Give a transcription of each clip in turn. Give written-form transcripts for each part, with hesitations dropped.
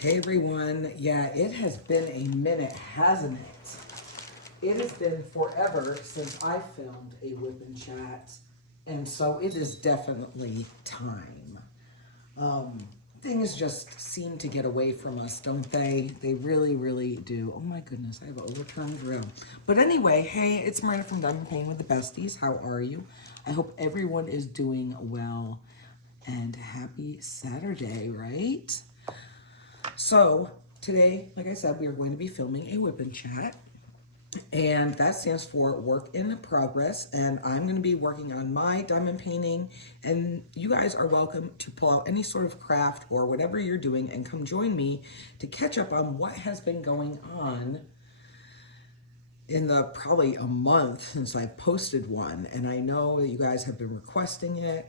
Hey everyone, yeah, it has been a minute, hasn't it? It has been forever since I filmed a whip and chat, and so it is definitely time. Um, Things just seem to get away from us, don't they? They really, really do. Oh my goodness, I have an overturned drill. But anyway, hey, it's Marina from Diamond Pain with the Besties. How are you? I hope everyone is doing well, and happy Saturday, right? So today, like I said, we are going to be filming a whip and chat, and that stands for work in progress. And I'm going to be working on my diamond painting, and you guys are welcome to pull out any sort of craft or whatever you're doing and come join me to catch up on what has been going on in the probably a month since I posted one. And I know that you guys have been requesting it.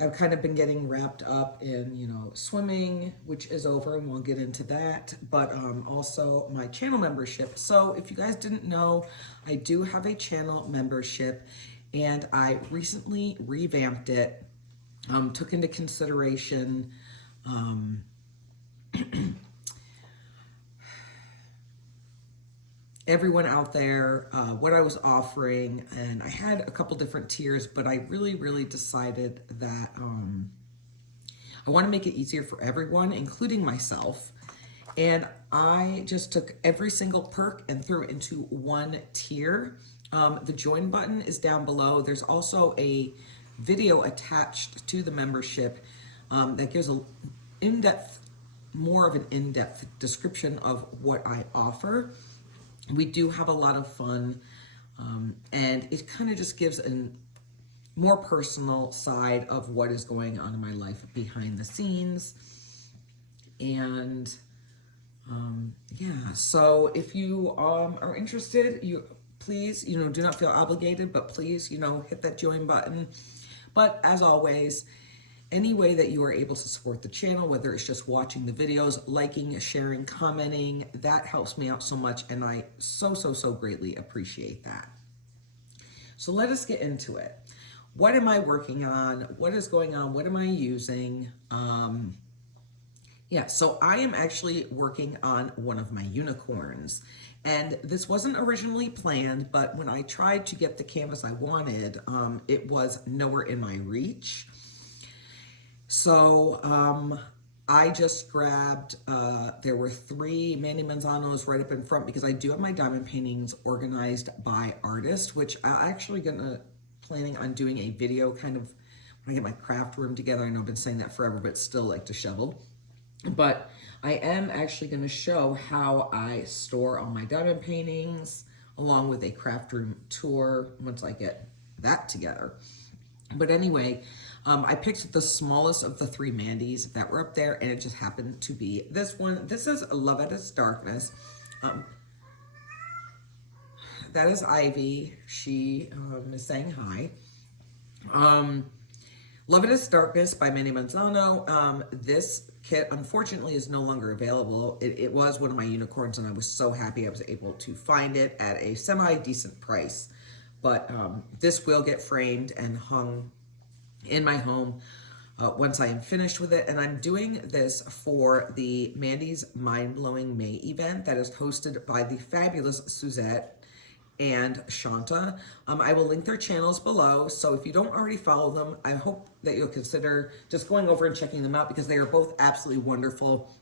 I've kind of been getting wrapped up in, swimming, which is over, and we'll get into that, but also my channel membership. So if you guys didn't know, I do have a channel membership, and I recently revamped it, took into consideration everyone out there, what I was offering, and I had a couple different tiers, but I really decided that I want to make it easier for everyone, including myself. And I just took every single perk and threw it into one tier. The join button is down below. There's also a video attached to the membership that gives more of an in-depth description of what I offer. We do have a lot of fun, and it kind of just gives a more personal side of what is going on in my life behind the scenes. And yeah, so if you are interested, you please, do not feel obligated, but please, hit that join button. But as always, any way that you are able to support the channel, whether it's just watching the videos, liking, sharing, commenting, that helps me out so much, and I so greatly appreciate that. So let us get into it. What am I working on? What is going on? What am I using? Yeah, so I am actually working on one of my unicorns. And this wasn't originally planned, but when I tried to get the canvas I wanted, it was nowhere in my reach. So I just grabbed, there were 3 Manny Manzanos right up in front, because I do have my diamond paintings organized by artist, which I'm actually planning on doing a video kind of when I get my craft room together. I know I've been saying that forever, but still like disheveled. But I am actually going to show how I store all my diamond paintings, along with a craft room tour once I get that together. But anyway, I picked the smallest of the 3 Mandys that were up there, and it just happened to be this one. This is Love at Its Darkness. That is Ivy. She is saying hi. Love at Its Darkness by Manny Manzano. This kit, unfortunately, is no longer available. It was one of my unicorns, and I was so happy I was able to find it at a semi-decent price. But this will get framed and hung in my home once I am finished with it. And I'm doing this for the Mandy's Mind Blowing May event that is hosted by the fabulous Suzette and Shanta. I will link their channels below, so if you don't already follow them, I hope that you'll consider just going over and checking them out, because they are both absolutely wonderful.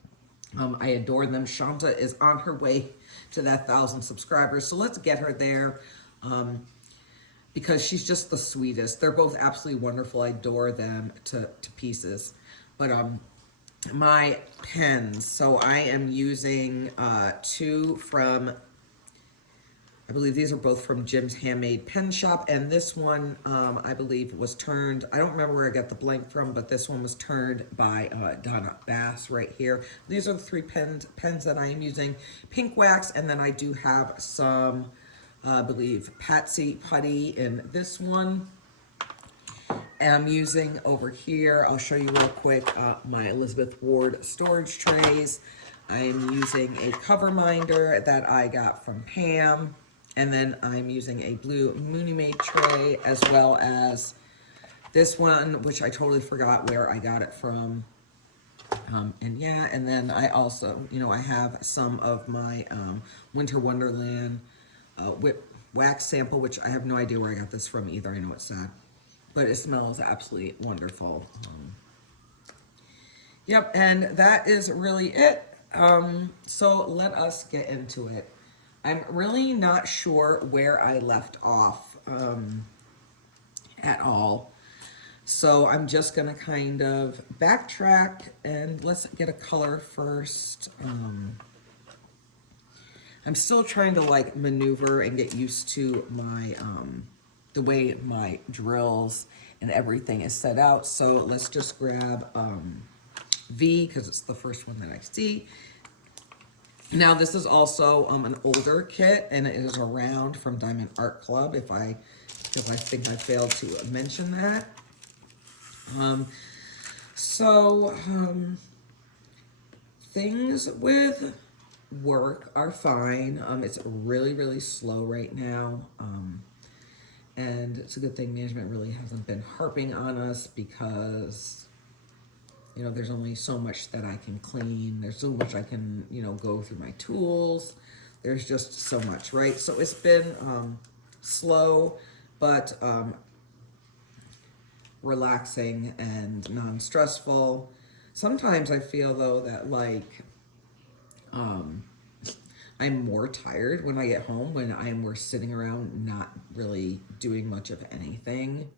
I adore them. Shanta is on her way to that 1,000 subscribers, so let's get her there. Because she's just the sweetest. They're both absolutely wonderful. I adore them to pieces. But my pens. So I am using 2 from, I believe these are both from Jim's Handmade Pen Shop. And this one, I believe, was turned, I don't remember where I got the blank from, but this one was turned by Donna Bass right here. These are the 3 pens that I am using. Pink wax, and then I do have some, I believe, Patsy Putty in this one. And I'm using over here, I'll show you real quick, my Elizabeth Ward storage trays. I am using a cover minder that I got from Pam. And then I'm using a blue Mooney Made tray, as well as this one, which I totally forgot where I got it from. And yeah, and then I also, I have some of my Winter Wonderland whip wax sample, which I have no idea where I got this from either. I know it's sad, but it smells absolutely wonderful. Yep, and that is really it. So let us get into it. I'm really not sure where I left off at all. So I'm just gonna kind of backtrack and let's get a color first. I'm still trying to like maneuver and get used to my the way my drills and everything is set out. So let's just grab V because it's the first one that I see. Now this is also an older kit and it is around from Diamond Art Club if I think I failed to mention that. Things with work are fine. It's really, really slow right now. And it's a good thing management really hasn't been harping on us because, there's only so much that I can clean. There's so much I can, go through my tools. There's just so much, right? So it's been slow, but relaxing and non-stressful. Sometimes I feel though that like I'm more tired when I get home when we're sitting around not really doing much of anything,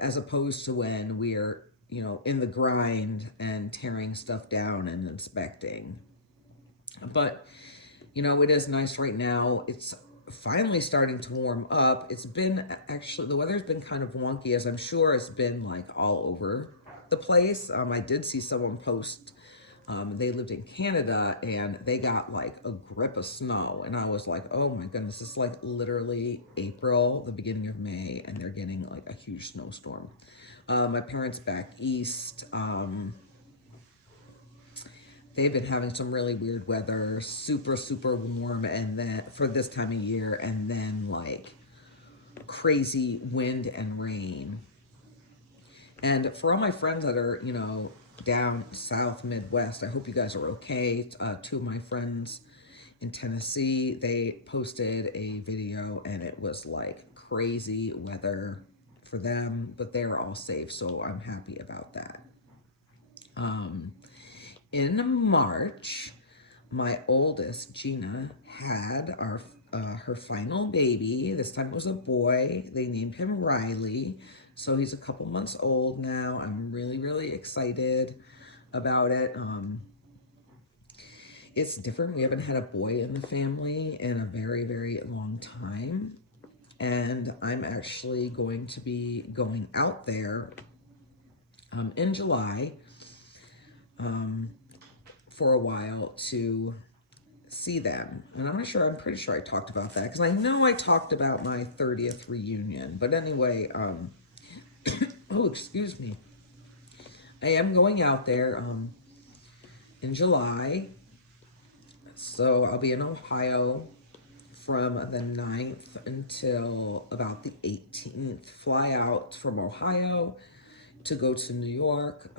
as opposed to when we're in the grind and tearing stuff down and inspecting. But it is nice right now. It's finally starting to warm up. It's been actually, the weather's been kind of wonky, as I'm sure it's been like all over the place. I did see someone post, they lived in Canada and they got like a grip of snow. And I was like, oh my goodness, it's like literally April, the beginning of May, and they're getting like a huge snowstorm. My parents back east, they've been having some really weird weather, super, super warm, and then for this time of year, and then like crazy wind and rain. And for all my friends that are, down south, Midwest, I hope you guys are okay. Two of my friends in Tennessee, they posted a video and it was like crazy weather for them, but they're all safe, so I'm happy about that. In March, my oldest, Gina, had her final baby. This time it was a boy. They named him Riley. So he's a couple months old now. I'm really, really excited about it. It's different. We haven't had a boy in the family in a very, very long time. And I'm actually going to be going out there in July for a while to see them. And I'm pretty sure I talked about that because I know I talked about my 30th reunion. But anyway, oh, excuse me. I am going out there in July. So I'll be in Ohio from the 9th until about the 18th. Fly out from Ohio to go to New York.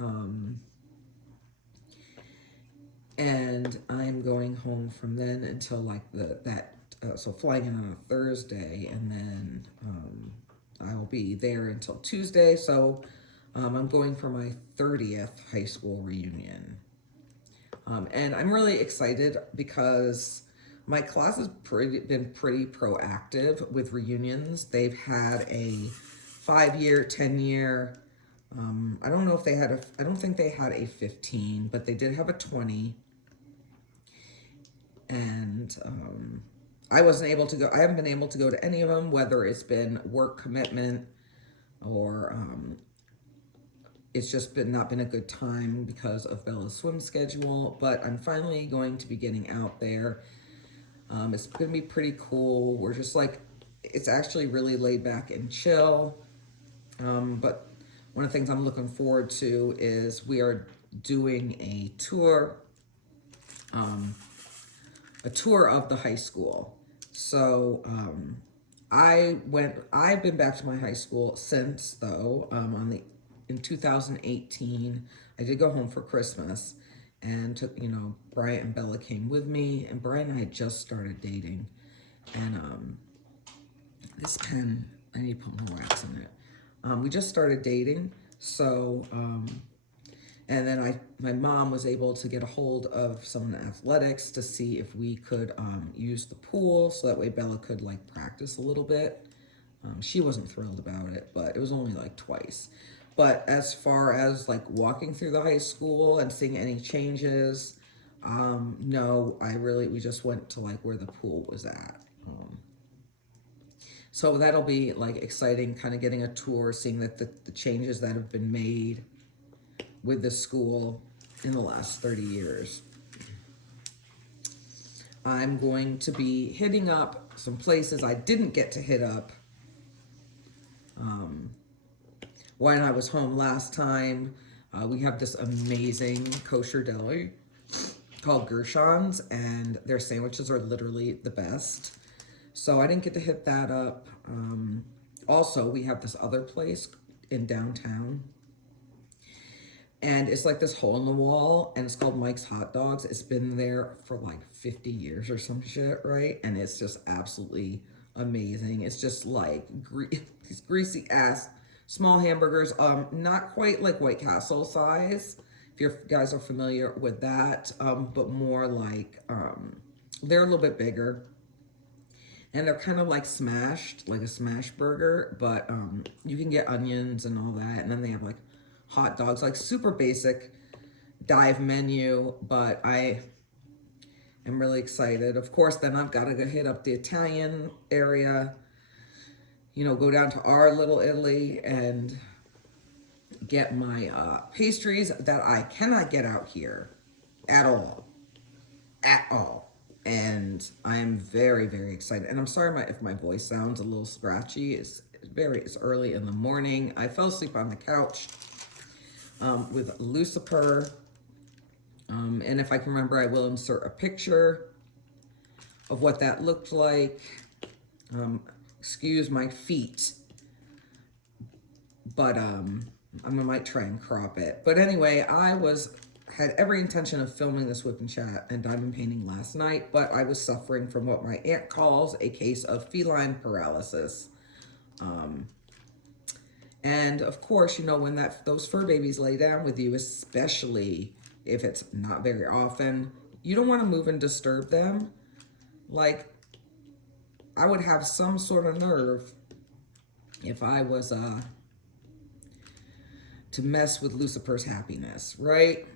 And I'm going home from then until like so flying in on a Thursday, and then I'll be there until Tuesday. So I'm going for my 30th high school reunion. And I'm really excited because my class has been pretty proactive with reunions. They've had a 5-year, 10-year, I don't know if they had I don't think they had a 15, but they did have a 20. And I wasn't able to go. I haven't been able to go to any of them, whether it's been work commitment or it's just not been a good time because of Bella's swim schedule. But I'm finally going to be getting out there. It's going to be pretty cool. We're just like, it's actually really laid back and chill. But one of the things I'm looking forward to is we are doing a tour of the high school. So I've been back to my high school since though, on the in 2018, I did go home for Christmas and took, Bryant and Bella came with me, and Bryant and I had just started dating. And this pen, I need to put more wax in it. We just started dating, so, and then my mom was able to get a hold of someone in athletics to see if we could use the pool, so that way Bella could like practice a little bit. She wasn't thrilled about it, but it was only like twice. But as far as like walking through the high school and seeing any changes, no, we just went to like where the pool was at. So that'll be like exciting, kind of getting a tour, seeing that the changes that have been made with the school in the last 30 years. I'm going to be hitting up some places I didn't get to hit up when I was home last time. We have this amazing kosher deli called Gershon's, and their sandwiches are literally the best. So I didn't get to hit that up. Also, we have this other place in downtown, and it's like this hole in the wall, and it's called Mike's Hot Dogs. It's been there for like 50 years or some shit, right? And it's just absolutely amazing. It's just like these greasy ass small hamburgers, not quite like White Castle size, if you guys are familiar with that, but more like, they're a little bit bigger. And they're kind of like smashed, like a smash burger, but you can get onions and all that. And then they have like hot dogs, like super basic dive menu, but I am really excited. Of course, then I've got to go hit up the Italian area, go down to our little Italy and get my pastries that I cannot get out here at all. And I am very, very excited. And I'm sorry if my voice sounds a little scratchy. It's early in the morning. I fell asleep on the couch with Lucifer. And if I can remember, I will insert a picture of what that looked like. Excuse my feet. But I might try and crop it. But anyway, I had every intention of filming this whip and chat and diamond painting last night, but I was suffering from what my aunt calls a case of feline paralysis. And of course, when those fur babies lay down with you, especially if it's not very often, you don't want to move and disturb them. Like, I would have some sort of nerve if I was to mess with Lucifer's happiness, right?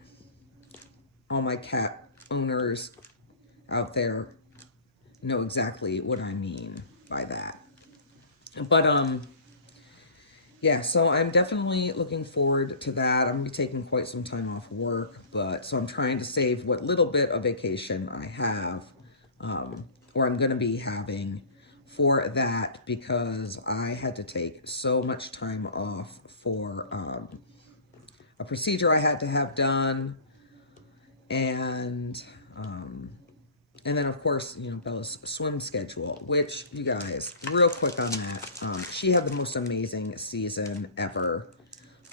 All my cat owners out there know exactly what I mean by that. But yeah, so I'm definitely looking forward to that. I'm gonna be taking quite some time off work, so I'm trying to save what little bit of vacation I have, or I'm gonna be having for that, because I had to take so much time off for a procedure I had to have done. And then of course, Bella's swim schedule, which, you guys, real quick on that, she had the most amazing season ever,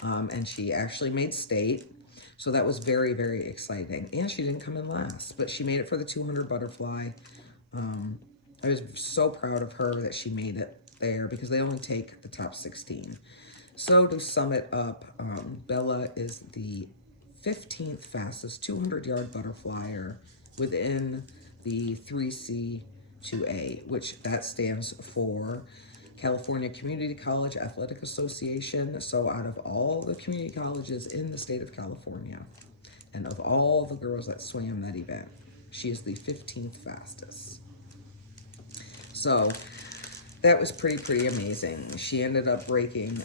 and she actually made state, so that was very, very exciting. And she didn't come in last, but she made it for the 200 butterfly. I was so proud of her that she made it there, because they only take the top 16. So to sum it up, Bella is the 15th fastest 200-yard butterflyer within the 3C2A, which that stands for California Community College Athletic Association. So out of all the community colleges in the state of California, and of all the girls that swam that event, she is the 15th fastest. So that was pretty amazing. She ended up breaking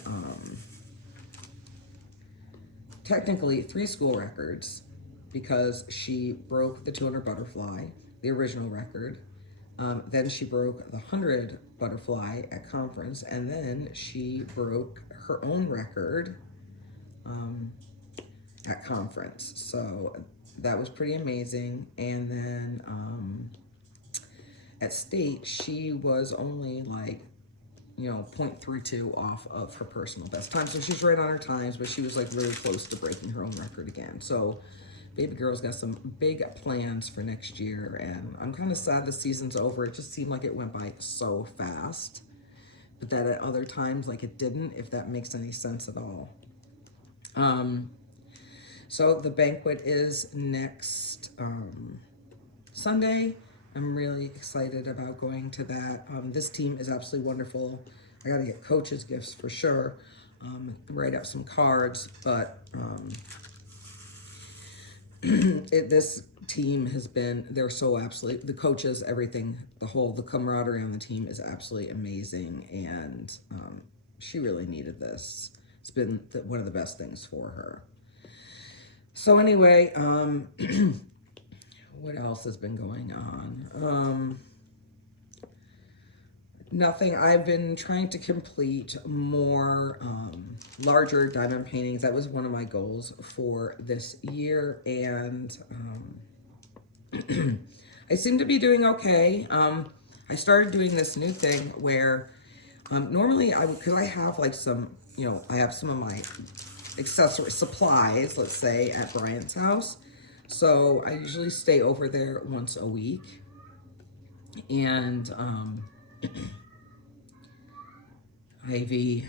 technically 3 school records, because she broke the 200 butterfly, the original record. Then she broke the 100 butterfly at conference, and then she broke her own record at conference. So that was pretty amazing. And then at state, she was only like 0.32 off of her personal best time. So she's right on her times, but she was like really close to breaking her own record again. So baby girl's got some big plans for next year, and I'm kind of sad the season's over. It just seemed like it went by so fast, but that at other times, like it didn't, if that makes any sense at all. So the banquet is next Sunday. I'm really excited about going to that. This team is absolutely wonderful. I got to get coaches gifts for sure. Write up some cards, but this team has been, they're so absolutely, the coaches, everything, the camaraderie on the team is absolutely amazing, and she really needed this. It's been one of the best things for her. So anyway, what else has been going on? Nothing. I've been trying to complete more larger diamond paintings. That was one of my goals for this year, and I seem to be doing okay. I started doing this new thing where normally because I have like some, I have some of my accessory supplies, let's say, at Brian's house. So I usually stay over there once a week, and Ivy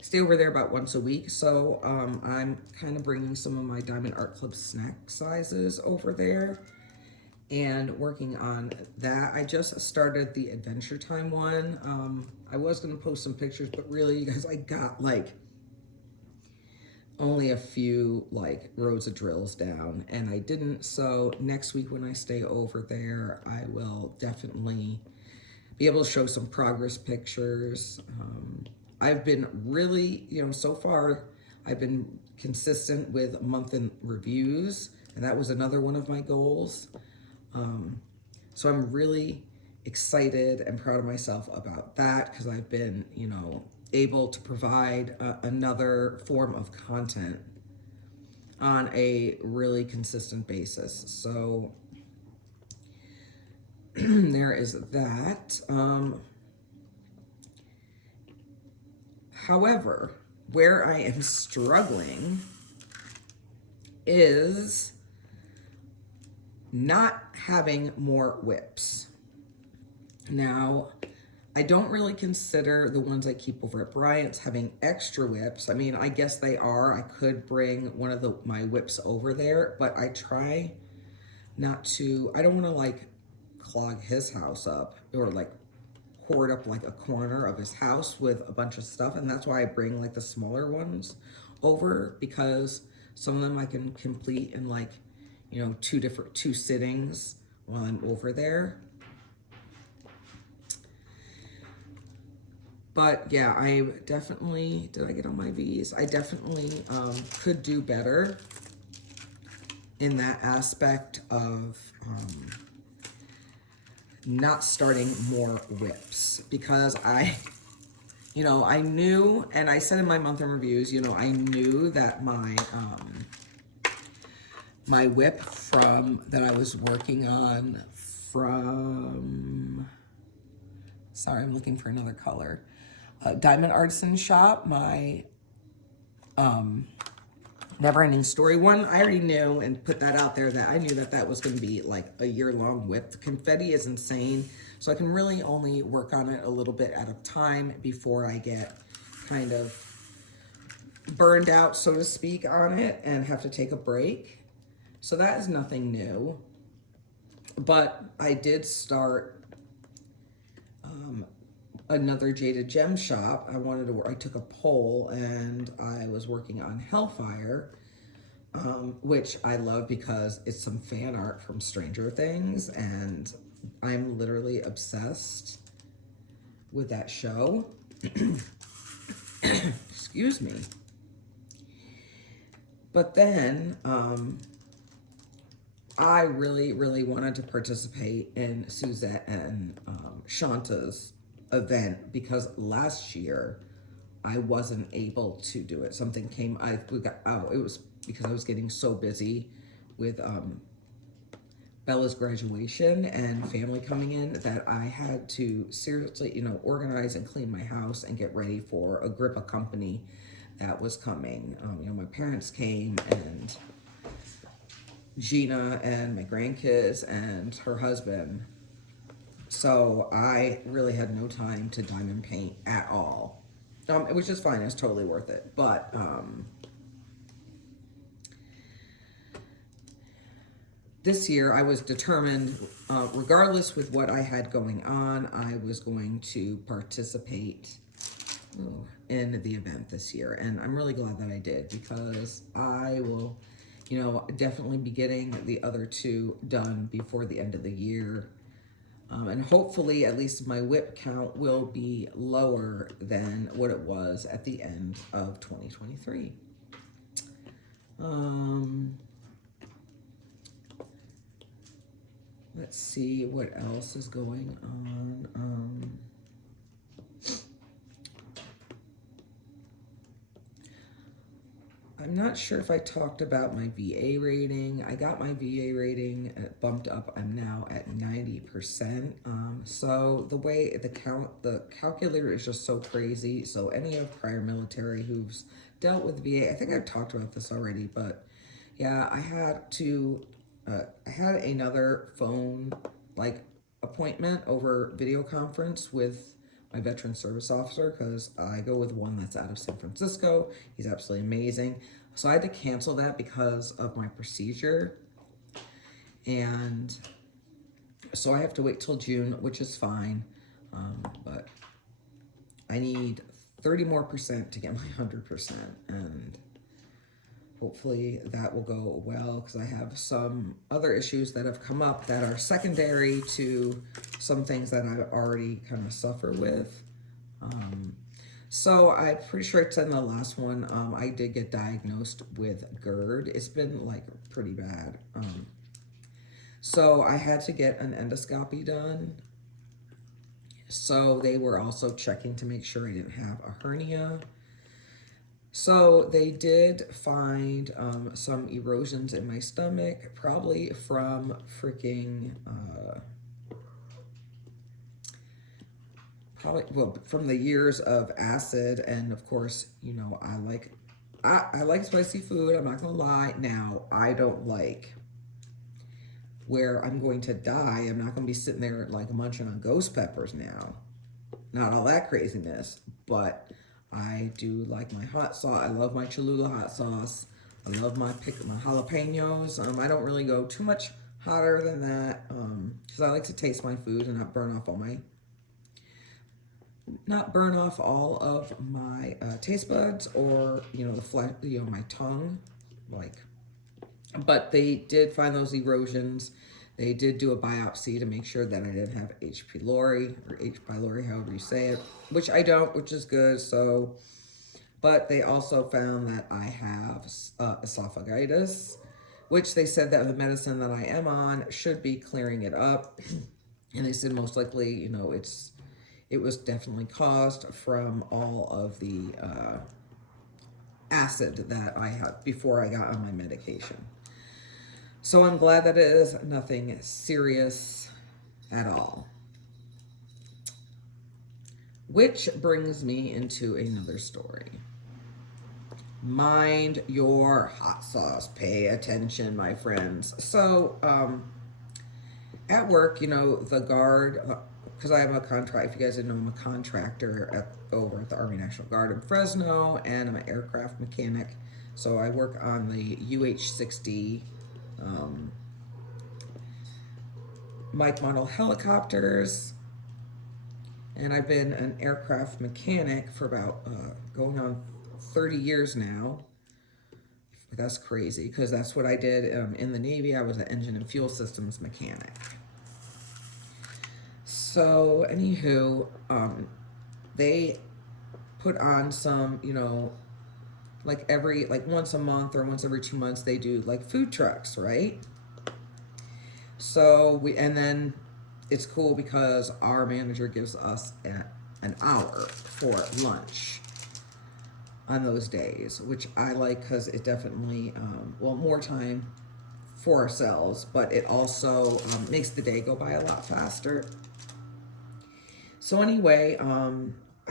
stay over there about once a week. So I'm kind of bringing some of my Diamond Art Club snack sizes over there and working on that. I just started the Adventure Time one. I was going to post some pictures, but really, you guys, I got like only a few like rows of drills down, and I didn't. So next week when I stay over there, I will definitely be able to show some progress pictures. I've been really, so far I've been consistent with month-end reviews, and that was another one of my goals. So I'm really excited and proud of myself about that, because I've been, able to provide another form of content on a really consistent basis. So there is that. However, where I am struggling is not having more whips. Now, I don't really consider the ones I keep over at Bryant's having extra whips. I mean, I guess they are. I could bring one of my whips over there, but I try not to. I don't want to like clog his house up or like hoard up like a corner of his house with a bunch of stuff, and that's why I bring like the smaller ones over, because some of them I can complete in like, two sittings while I'm over there. But yeah, I definitely, did I get on my V's? I definitely could do better in that aspect of not starting more whips, because I knew, and I said in my month-end reviews, I knew that my my whip that I was working on from, sorry, I'm looking for another color, Diamond Artisan Shop, my Never Ending Story one, I already knew and put that out there, that I knew that was going to be like a year-long whip. The confetti is insane, so I can really only work on it a little bit at a time before I get kind of burned out, so to speak, on it and have to take a break. So that is nothing new. But I did start another Jaded Gem shop. I took a poll and I was working on Hellfire, which I love because it's some fan art from Stranger Things, and I'm literally obsessed with that show. Excuse me. But then, I really, really wanted to participate in Suzette and Shanta's event, because last year I wasn't able to do it. Something came, it was because I was getting so busy with Bella's graduation and family coming in that I had to seriously, organize and clean my house and get ready for a grip of company that was coming. My parents came, and Gina and my grandkids and her husband. So I really had no time to diamond paint at all. Which is fine. It's totally worth it. But this year I was determined, regardless with what I had going on, I was going to participate in the event this year. And I'm really glad that I did, because I will, definitely be getting the other two done before the end of the year. And hopefully at least my whip count will be lower than what it was at the end of 2023. Let's see what else is going on. I'm not sure if I talked about my VA rating. I got my VA rating bumped up. I'm now at 90%. So the way the calculator is just so crazy. So any of prior military who's dealt with VA, I think I've talked about this already, but yeah, I had another phone appointment over video conference with my veteran service officer, because I go with one that's out of San Francisco. He's absolutely amazing. So I had to cancel that because of my procedure. And so I have to wait till June, which is fine. But I need 30% more to get my 100%. And hopefully that will go well, because I have some other issues that have come up that are secondary to some things that I already kind of suffer with. So I'm pretty sure I said in the last one, I did get diagnosed with GERD. It's been pretty bad. So I had to get an endoscopy done. So they were also checking to make sure I didn't have a hernia. So they did find some erosions in my stomach, probably from from the years of acid. And of course, I like spicy food. I'm not gonna lie. Now, I don't like where I'm going to die. I'm not gonna be sitting there munching on ghost peppers now. Not all that craziness, but I do like my hot sauce. I love my Cholula hot sauce. I love my jalapenos. I don't really go too much hotter than that, because I like to taste my food and not burn off all of my taste buds, or the flesh, my tongue, But they did find those erosions. They did do a biopsy to make sure that I didn't have H. pylori, or H. pylori, however you say it, which I don't, which is good. So, but they also found that I have esophagitis, which they said that the medicine that I am on should be clearing it up. And they said most likely, it was definitely caused from all of the acid that I had before I got on my medication. So I'm glad that it is nothing serious at all. Which brings me into another story. Mind your hot sauce. Pay attention, my friends. So, at work, the guard, because I am a contract, if you guys didn't know, I'm a contractor over at the Army National Guard in Fresno, and I'm an aircraft mechanic. So I work on the UH-60 Mike model helicopters, and I've been an aircraft mechanic for about going on 30 years now. That's crazy, because that's what I did in the Navy. I was an engine and fuel systems mechanic. So, anywho, they put on some, once a month or once every 2 months, they do food trucks, right? So and then it's cool because our manager gives us an hour for lunch on those days, which I like, because it definitely, more time for ourselves, but it also makes the day go by a lot faster. So anyway,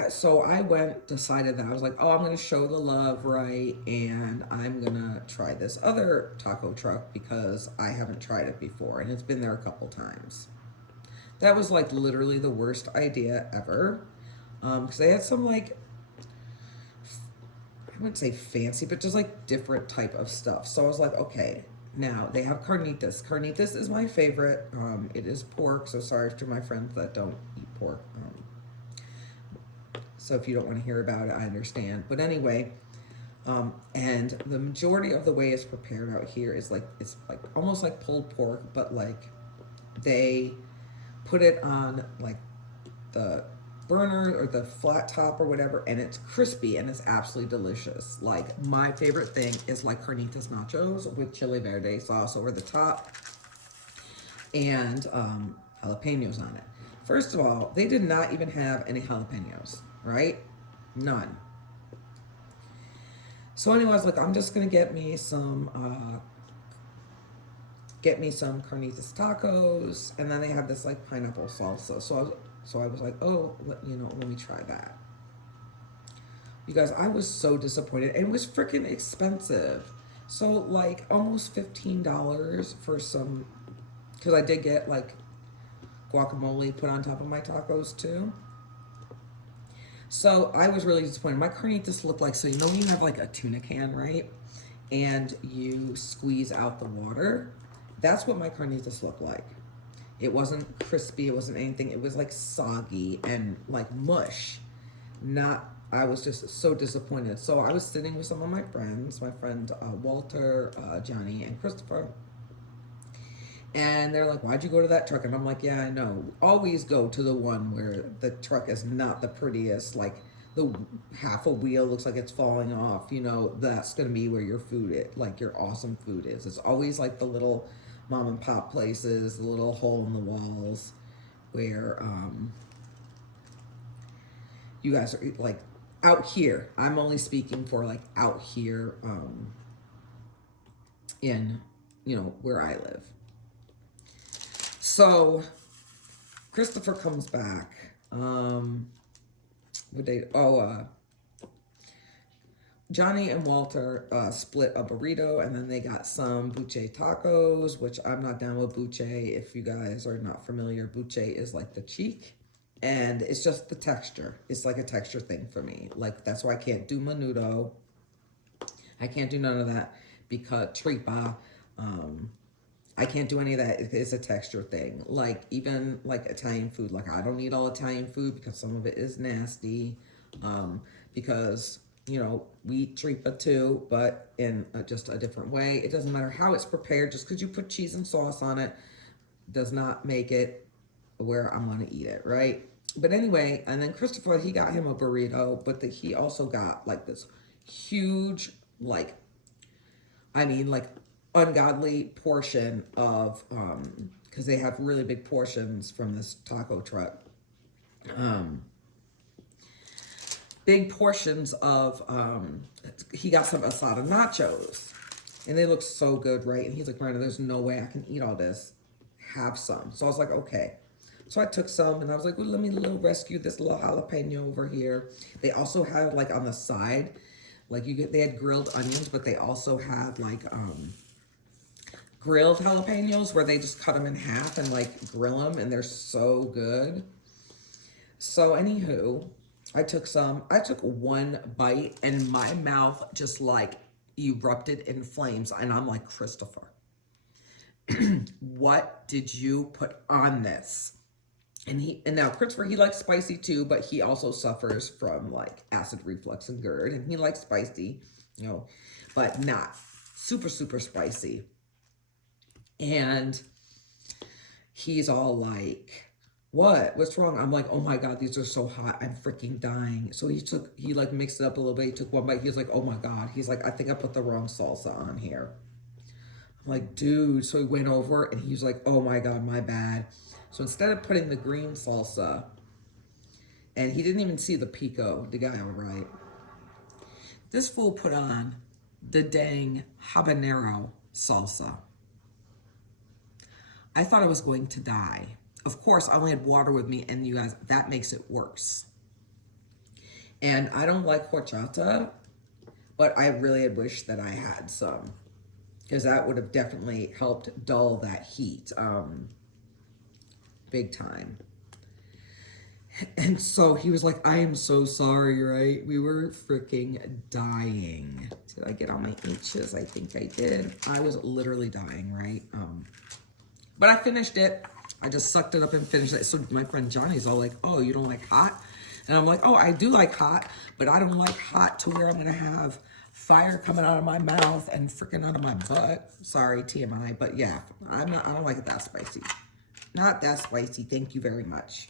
so I decided that I was like, oh, I'm going to show the love, right? And I'm going to try this other taco truck because I haven't tried it before and it's been there a couple times. That was like literally the worst idea ever. Because they had some like, I wouldn't say fancy, but just like different type of stuff. So I was like, okay, now they have carnitas. Carnitas is my favorite. It is pork, so sorry to my friends that don't eat pork. So if you don't want to hear about it, I understand. But anyway, and the majority of the way it's prepared out here is like, it's like almost like pulled pork, but like they put it on like the burner or the flat top or whatever, and it's crispy and it's absolutely delicious. Like my favorite thing is like carnitas nachos with chili verde sauce over the top and jalapenos on it. First of all, they did not even have any jalapenos, right? None. So anyway, I was like, I'm just gonna get me some carnitas tacos, and then they had this like pineapple salsa. So I was like, oh, let me try that. You guys, I was so disappointed. And it was freaking expensive. So like almost $15 for some, because I did get like guacamole put on top of my tacos too. So I was really disappointed. My carnitas looked like, so you know when you have like a tuna can, right? And you squeeze out the water? That's what my carnitas looked like. It wasn't crispy, it wasn't anything. It was like soggy and like mush. I was just so disappointed. So I was sitting with some of my friends, my friend Walter, Johnny, and Christopher. And they're like, why'd you go to that truck? And I'm like, yeah, I know. Always go to the one where the truck is not the prettiest, like the half a wheel looks like it's falling off. That's going to be where your food is, like your awesome food is. It's always like the little mom and pop places, the little hole in the walls where you guys are like out here. I'm only speaking for like out here in, where I live. So Christopher comes back. Johnny and Walter split a burrito, and then they got some buche tacos, which I'm not down with buche. If you guys are not familiar, buche is like the cheek, and it's just the texture. It's like a texture thing for me. Like, that's why I can't do menudo. I can't do none of that because tripa. I can't do any of that. It's a texture thing. Like, even like Italian food. Like, I don't eat all Italian food because some of it is nasty. Because we eat tripa too, but in just a different way. It doesn't matter how it's prepared. Just because you put cheese and sauce on it does not make it where I'm going to eat it, right? But anyway, and then Christopher, he got him a burrito, but he also got like this huge, like ungodly portion of, because they have really big portions from this taco truck. Big portions of, he got some asada nachos, and they look so good, right? And he's like, Miranda, there's no way I can eat all this. Have some. So I was like, okay. So I took some, and I was like, well, let me rescue this little jalapeno over here. They also have like on the side, like they had grilled onions, but they also had like grilled jalapenos where they just cut them in half and like grill them, and they're so good. So anywho, I took one bite, and my mouth just like erupted in flames, and I'm like, Christopher, what did you put on this? And now Christopher, he likes spicy too, but he also suffers from like acid reflux and GERD, and he likes spicy, but not super, super spicy. And he's all like, what's wrong? I'm like, oh my God, these are so hot. I'm freaking dying. So he like mixed it up a little bit. He took one bite. He was like, oh my God. He's like, I think I put the wrong salsa on here. I'm like, dude. So he went over and he was like, oh my God, my bad. So instead of putting the green salsa, and he didn't even see the pico, the guy on the right, this fool put on the dang habanero salsa. I thought I was going to die. Of course, I only had water with me, and you guys, that makes it worse. And I don't like horchata, but I really had wished that I had some, because that would have definitely helped dull that heat, big time. And so he was like, I am so sorry, right? We were freaking dying. Did I get all my H's? I think I did. I was literally dying, right? But I finished it. I just sucked it up and finished it. So my friend Johnny's all like, oh, you don't like hot? And I'm like, oh, I do like hot, but I don't like hot to where I'm going to have fire coming out of my mouth and freaking out of my butt. Sorry, TMI, but yeah, I don't like it that spicy. Not that spicy. Thank you very much.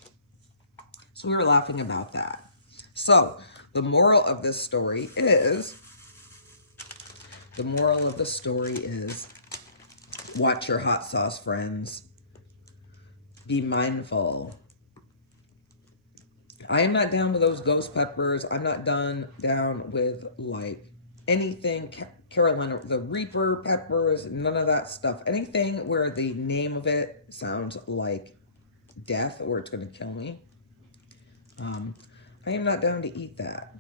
So we were laughing about that. So the moral of this story is, watch your hot sauce, friends. Be mindful. I am not down with those ghost peppers. I'm not down with like anything Carolina, the Reaper peppers, none of that stuff. Anything where the name of it sounds like death or it's going to kill me. I am not down to eat that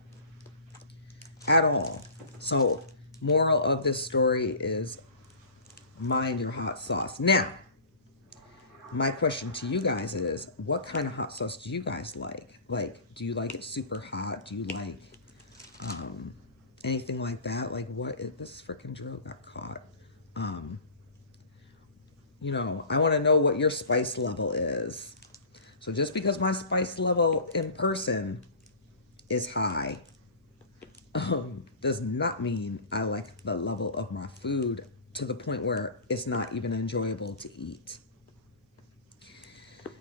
at all. So, moral of this story is mind your hot sauce. Now, my question to you guys is, what kind of hot sauce do you guys like? Like, do you like it super hot? Do you like anything like that? Like, this freaking drill got caught. You know, I want to know what your spice level is. So just because my spice level in person is high, does not mean I like the level of my food to the point where it's not even enjoyable to eat.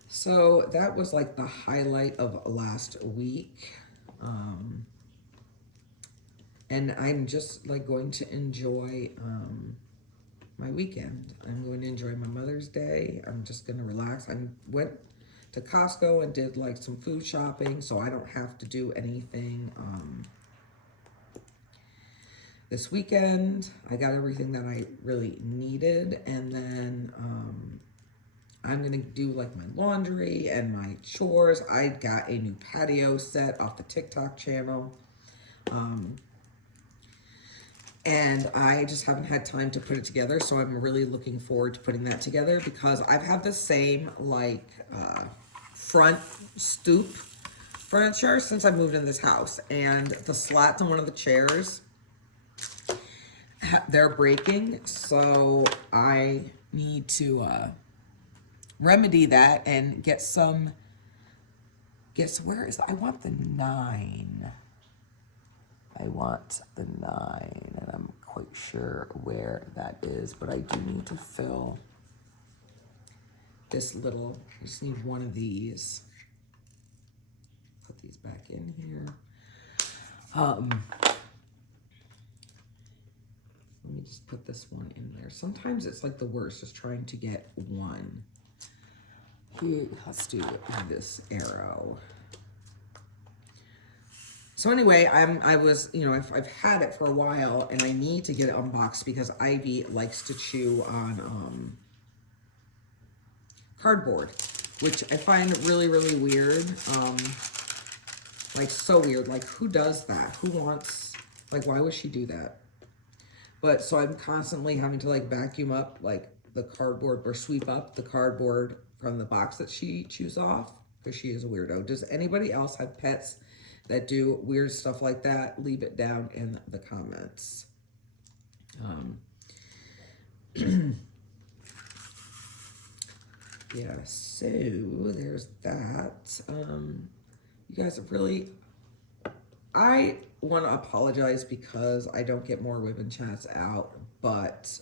So that was like the highlight of last week. And I'm just like going to enjoy my weekend. I'm going to enjoy my Mother's Day. I'm just going to relax. I went to Costco and did like some food shopping, so I don't have to do anything this weekend. I got everything that I really needed, and then I'm gonna do like my laundry and my chores. I got a new patio set off the TikTok channel. And I just haven't had time to put it together, so I'm really looking forward to putting that together because I've had the same like front stoop furniture since I moved in this house, and the slats on one of the chairs, they're breaking, so I need to remedy that and get some, where is, I want the 9. I want the 9, and I'm quite sure where that is, but I do need to fill this little, I just need one of these. Put these back in here. Let me just put this one in there. Sometimes it's like the worst, just trying to get one. Here, let's do this arrow. So anyway, I was, you know, I've had it for a while, and I need to get it unboxed because Ivy likes to chew on cardboard, which I find really, really weird. Like so weird. Like who does that? Who wants? Like why would she do that? But so I'm constantly having to like vacuum up like the cardboard or sweep up the cardboard from the box that she chews off because she is a weirdo. Does anybody else have pets that do weird stuff like that? Leave it down in the comments. Yeah, so there's that. You guys have really, I want to apologize because I don't get more ribbon chats out, but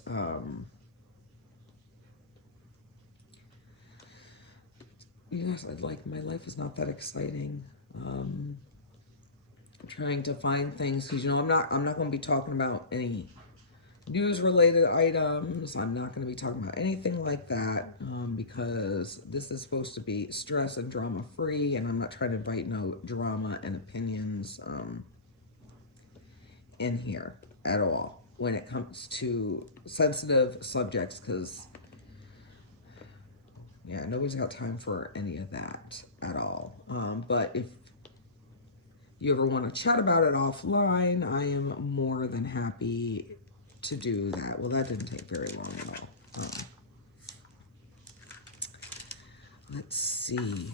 you guys, like my life is not that exciting. I'm trying to find things because, you know, I'm not going to be talking about any news related items. I'm not going to be talking about anything like that because this is supposed to be stress and drama free, and I'm not trying to invite no drama and opinions in here at all when it comes to sensitive subjects, because Yeah, nobody's got time for any of that at all. But if you ever want to chat about it offline, I am more than happy to do that. Well, that didn't take very long at all. Let's see.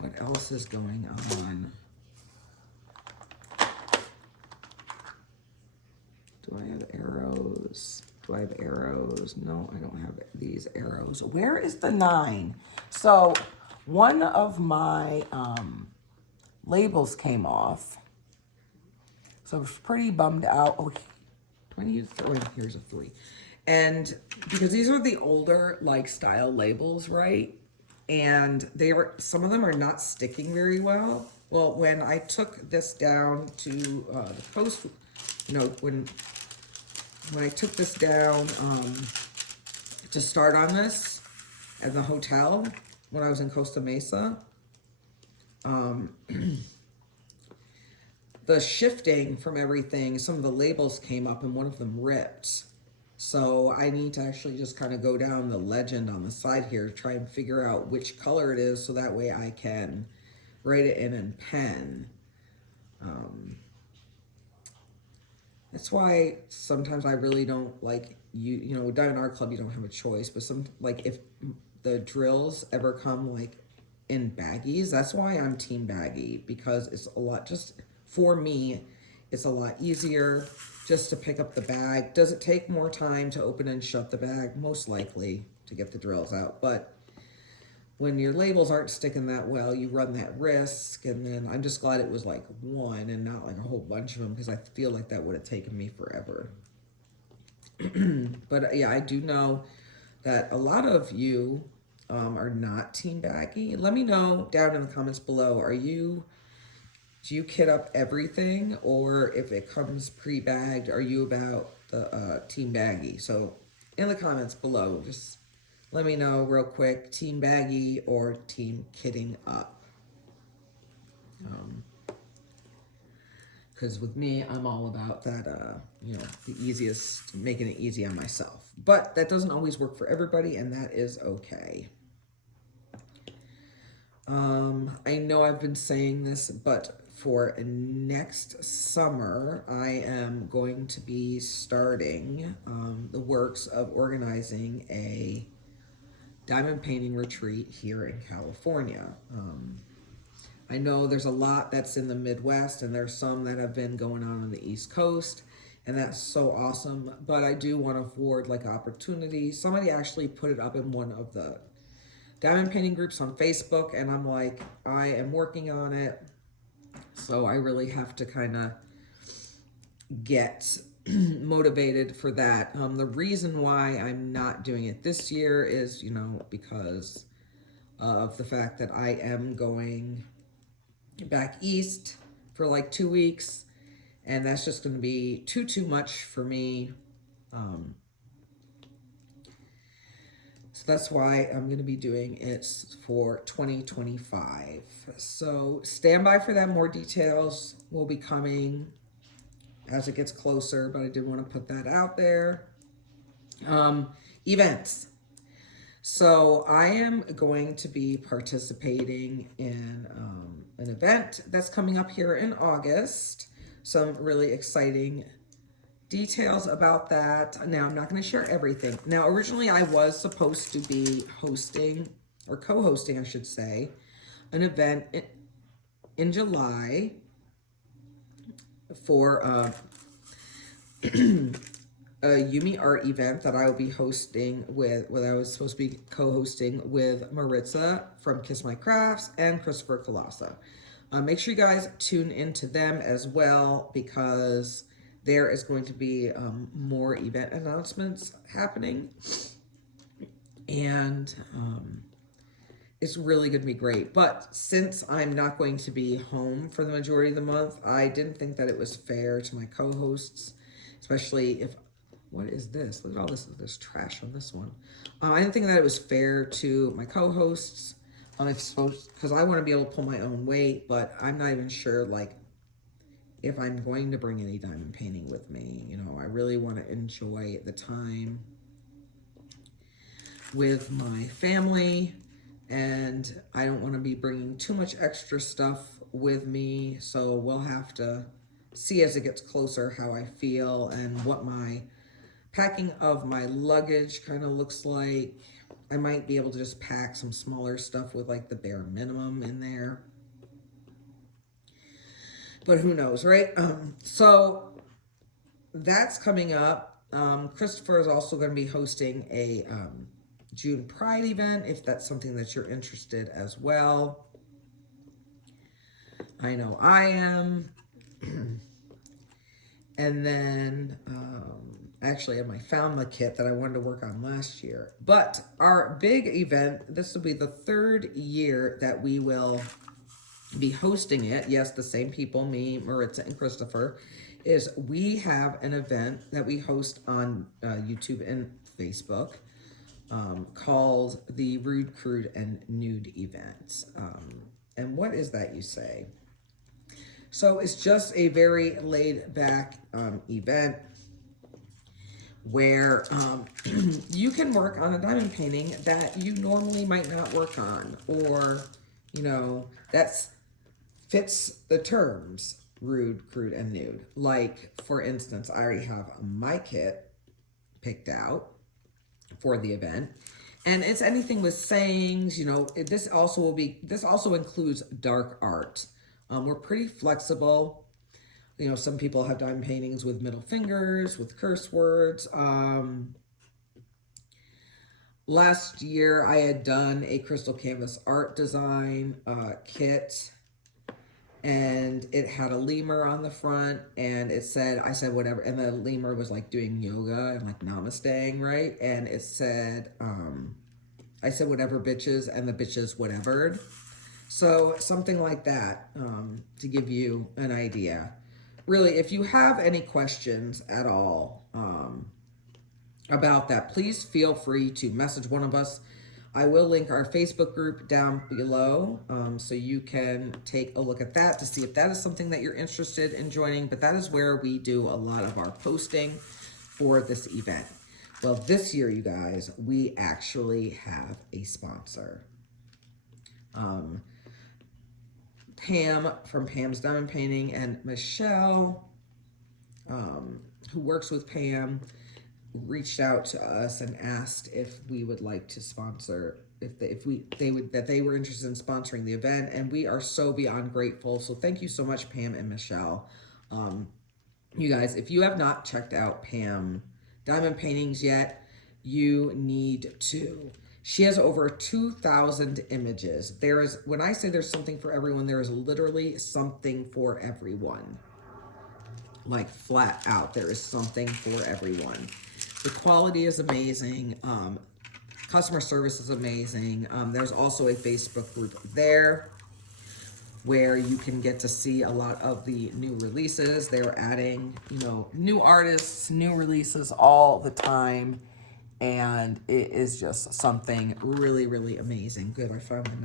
What else is going on? Do I have arrows? Do I have arrows? No, I don't have these arrows. Where is the 9? So one of my labels came off. So I was pretty bummed out. Oh, do I need a 3? Here's a 3. And because these are the older like style labels, right? And some of them are not sticking very well. Well, when I took this down to the post, when I took this down to start on this at the hotel when I was in Costa Mesa, the shifting from everything, some of the labels came up and one of them ripped. So I need to actually just kind of go down the legend on the side here to try and figure out which color it is so that way I can write it in pen. That's why sometimes I really don't like, down in our club you don't have a choice, but if the drills ever come like in baggies, that's why I'm team baggy, because it's a lot, just for me, it's a lot easier just to pick up the bag. Does it take more time to open and shut the bag? Most likely, to get the drills out. But when your labels aren't sticking that well, you run that risk. And then I'm just glad it was like one and not like a whole bunch of them, because I feel like that would have taken me forever. But yeah, I do know that a lot of you are not team baggy. Let me know down in the comments below. Do you kit up everything, or if it comes pre-bagged, are you about the team baggy? So in the comments below, just let me know real quick, team baggy or team kitting up. Because with me, I'm all about that, the easiest, making it easy on myself. But that doesn't always work for everybody, and that is okay. I know I've been saying this, but for next summer, I am going to be starting the works of organizing a diamond painting retreat here in California. I know there's a lot that's in the Midwest, and there's some that have been going on the East Coast, and that's so awesome. But I do want to afford like opportunities. Somebody actually put it up in one of the diamond painting groups on Facebook, and I'm like, I am working on it. So I really have to kind of get motivated for that. The reason why I'm not doing it this year is, because of the fact that I am going back east for like 2 weeks, and that's just going to be too much for me. So that's why I'm going to be doing it for 2025. So stand by for that. More details will be coming as it gets closer, but I did want to put that out there. Events. So I am going to be participating in an event that's coming up here in August. Some really exciting details about that. Now, I'm not going to share everything. Now, originally I was supposed to be hosting, or co-hosting, I should say, an event in July for a Yumi art event that I will be hosting with, I was supposed to be co-hosting with Maritza from Kiss My Crafts and Christopher Colassa. Make sure you guys tune into them as well, because there is going to be more event announcements happening, and it's really going to be great. But since I'm not going to be home for the majority of the month, I didn't think that it was fair to my co-hosts, especially if, what is this? Look at all this, there's trash on this one. I didn't think that it was fair to my co-hosts, because I want to be able to pull my own weight, but I'm not even sure, like, if I'm going to bring any diamond painting with me. You know, I really want to enjoy the time with my family, and I don't want to be bringing too much extra stuff with me, so we'll have to see as it gets closer how I feel and what my packing of my luggage kind of looks like. I might be able to just pack some smaller stuff with like the bare minimum in there, but who knows, right? So that's coming up. Christopher is also going to be hosting a June Pride event, if that's something that you're interested as well. I know I am. And then, actually, I found the kit that I wanted to work on last year. But our big event, this will be the 3rd year that we will be hosting it. Yes, the same people, me, Maritza, and Christopher, is we have an event that we host on YouTube and Facebook called the Rude, Crude, and Nude event. And what is that, you say? So it's just a very laid back event where you can work on a diamond painting that you normally might not work on, or, you know, that's fits the terms rude, crude, and nude. Like, for instance, I already have my kit picked out for the event, and it's anything with sayings, you know. This also includes dark art. We're pretty flexible. You know, some people have diamond paintings with middle fingers, with curse words. Last year I had done a crystal canvas art design kit, and it had a lemur on the front, and I said whatever, and the lemur was like doing yoga and like namasteing, right? And it said, I said whatever bitches, and the bitches whatevered. So something like that, to give you an idea. Really, if you have any questions at all about that, please feel free to message one of us. I will link our Facebook group down below, so you can take a look at that to see if that is something that you're interested in joining. But that is where we do a lot of our posting for this event. Well, this year, you guys, we actually have a sponsor. Pam from Pam's Diamond Painting and Michelle, who works with Pam, reached out to us and asked if we would like to sponsor, that they were interested in sponsoring the event, and we are so beyond grateful. So thank you so much, Pam and Michelle. You guys, if you have not checked out Pam Diamond Paintings yet, you need to. She has over 2,000 images. When I say there's something for everyone, there is literally something for everyone. Like, flat out, there is something for everyone. The quality is amazing. Customer service is amazing. There's also a Facebook group there where you can get to see a lot of the new releases. They're adding, you know, new artists, new releases all the time. And it is just something really, really amazing. Good, I found the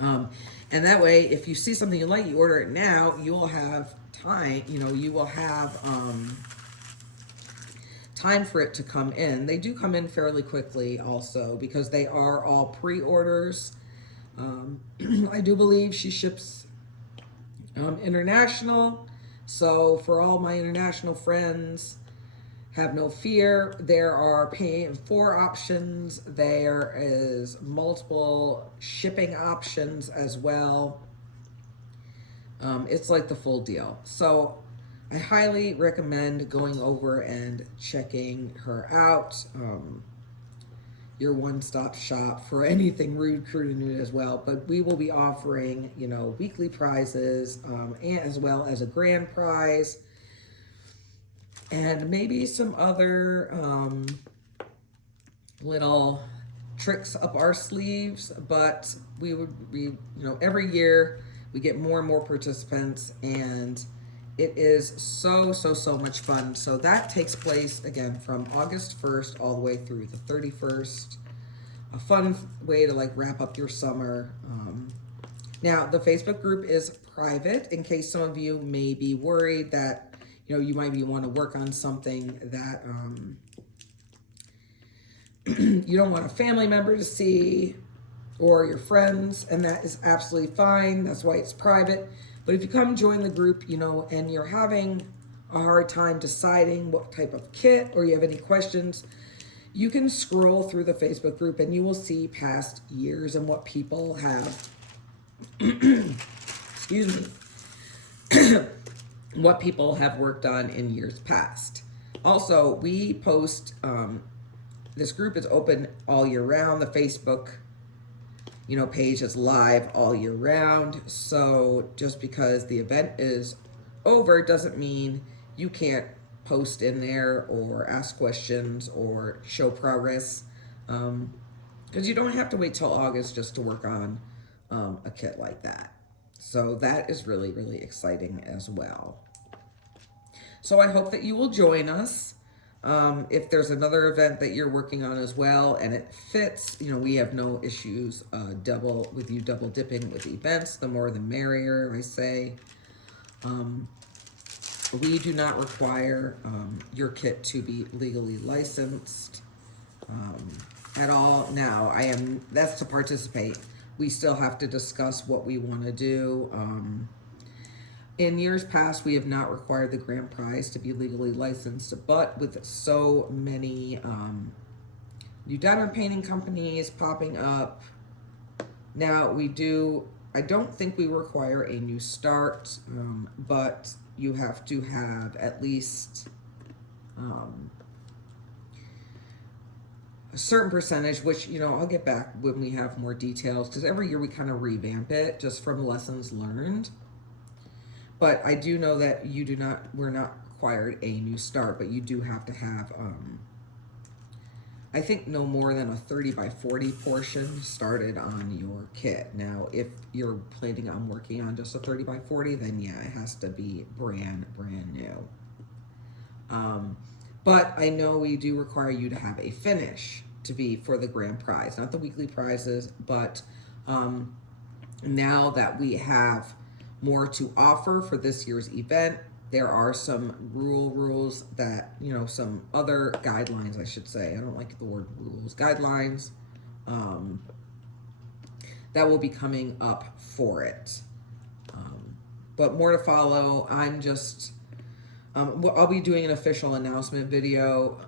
9. And that way, if you see something you like, you order it now, you will have time, you know, you will have time for it to come in. They do come in fairly quickly also, because they are all pre-orders. I do believe she ships international. So for all my international friends, have no fear. There are pay in 4 options. There is multiple shipping options as well. It's like the full deal. So I highly recommend going over and checking her out. Your one-stop shop for anything rude, crude, and nude as well. But we will be offering, you know, weekly prizes, and as well as a grand prize, and maybe some other little tricks up our sleeves. But you know, every year we get more and more participants, and it is so much fun. So that takes place again from August 1st all the way through the 31st. A fun way to like wrap up your summer. Now, the Facebook group is private in case some of you may be worried that, you know, you might want to work on something that you don't want a family member to see or your friends, and that is absolutely fine. That's why it's private. But if you come join the group, you know, and you're having a hard time deciding what type of kit or you have any questions, you can scroll through the Facebook group and you will see past years and what people have, excuse me, what people have worked on in years past. Also, we post, this group is open all year round. The Facebook, you know, page is live all year round. So just because the event is over doesn't mean you can't post in there or ask questions or show progress. Because you don't have to wait till August just to work on a kit like that. So that is really, really exciting as well. So I hope that you will join us. If there's another event that you're working on as well and it fits, you know, we have no issues double dipping with events. The more the merrier, I say. We do not require your kit to be legally licensed at all. Now, that's to participate. We still have to discuss what we want to do. In years past, we have not required the grand prize to be legally licensed, but with so many new diamond painting companies popping up, now I don't think we require a new start, but you have to have at least a certain percentage, which, you know, I'll get back when we have more details, because every year we kind of revamp it just from lessons learned. But I do know that we're not required a new start, but you do have to have, I think no more than a 30 by 40 portion started on your kit. Now, if you're planning on working on just a 30 by 40, then yeah, it has to be brand new. But I know we do require you to have a finish to be for the grand prize, not the weekly prizes, but now that we have more to offer for this year's event, there are some rules that, you know, some other guidelines, I should say. I don't like the word rules. Guidelines that will be coming up for it. But more to follow. I'll be doing an official announcement video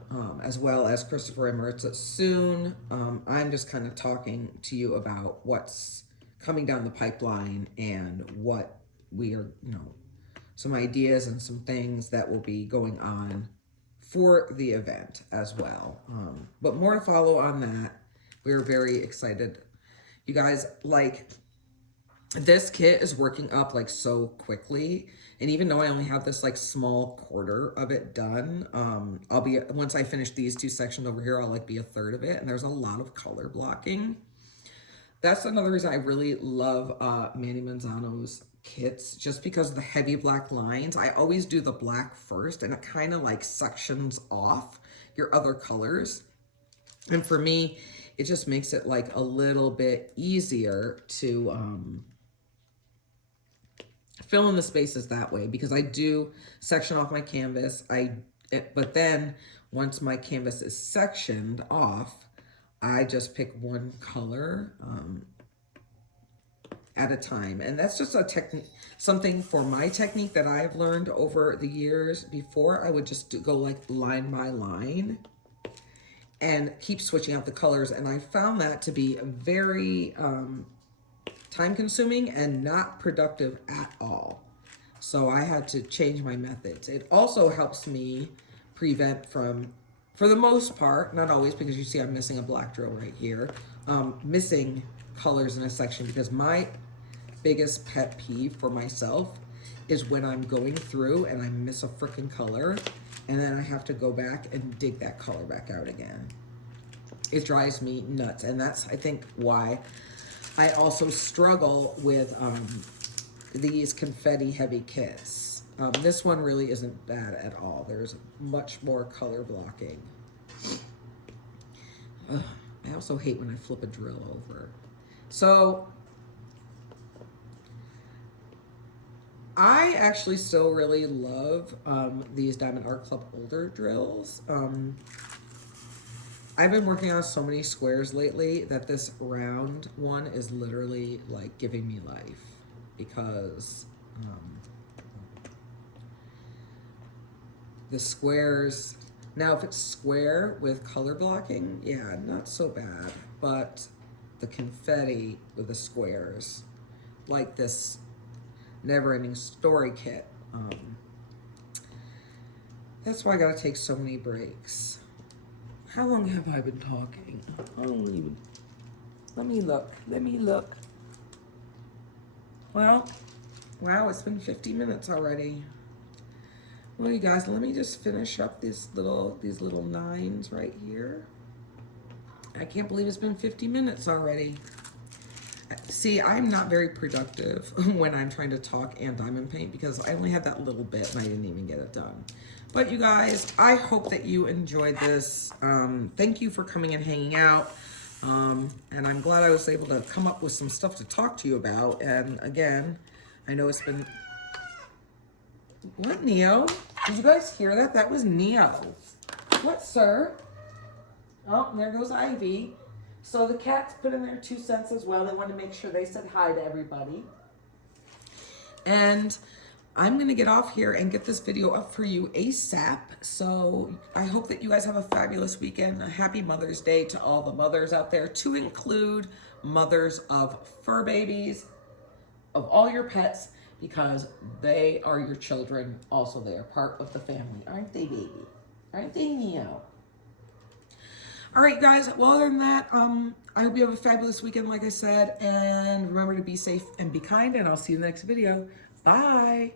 as well as Christopher and Maritza soon. I'm just kind of talking to you about what's coming down the pipeline and what we are, you know, some ideas and some things that will be going on for the event as well. But more to follow on that. We're very excited. You guys, like, this kit is working up like so quickly. And even though I only have this like small quarter of it done, once I finish these two sections over here, I'll like be a third of it. And there's a lot of color blocking. That's another reason I really love Manny Manzano's kits, just because of the heavy black lines. I always do the black first and it kind of like sections off your other colors. And for me, it just makes it like a little bit easier to fill in the spaces that way, because I do section off my canvas. But then once my canvas is sectioned off, I just pick one color at a time. And that's just a technique, something for my technique that I've learned over the years. Before, I would just go like line by line and keep switching out the colors. And I found that to be very time consuming and not productive at all. So I had to change my methods. It also helps me prevent from, for the most part, not always, because you see I'm missing a black drill right here, missing colors in a section, because my biggest pet peeve for myself is when I'm going through and I miss a freaking color and then I have to go back and dig that color back out again. It drives me nuts. And that's, I think, why I also struggle with these confetti heavy kits. This one really isn't bad at all. There's much more color blocking. I also hate when I flip a drill over. So I actually still really love these Diamond Art Club older drills. I've been working on so many squares lately that this round one is literally like giving me life because the squares, now if it's square with color blocking, yeah, not so bad, but the confetti with the squares, like this Never Ending Story kit, that's why I gotta take so many breaks. How long have I been talking? Let me look. Well, wow, it's been 50 minutes already. Well, you guys, let me just finish up these little nines right here. I can't believe it's been 50 minutes already. See, I'm not very productive when I'm trying to talk and diamond paint because I only had that little bit and I didn't even get it done. But you guys, I hope that you enjoyed this. Thank you for coming and hanging out. And I'm glad I was able to come up with some stuff to talk to you about. And again, I know it's been... What, Neo? Did you guys hear that? That was Neo. What, sir? Oh, and there goes Ivy. So the cats put in their 2 cents as well. They wanted to make sure they said hi to everybody. And I'm going to get off here and get this video up for you ASAP. So I hope that you guys have a fabulous weekend. A happy Mother's Day to all the mothers out there, to include mothers of fur babies, of all your pets, because they are your children. Also, they are part of the family. Aren't they, baby? Aren't they, Neo? All right, guys. Well, other than that, I hope you have a fabulous weekend, like I said. And remember to be safe and be kind. And I'll see you in the next video. Bye.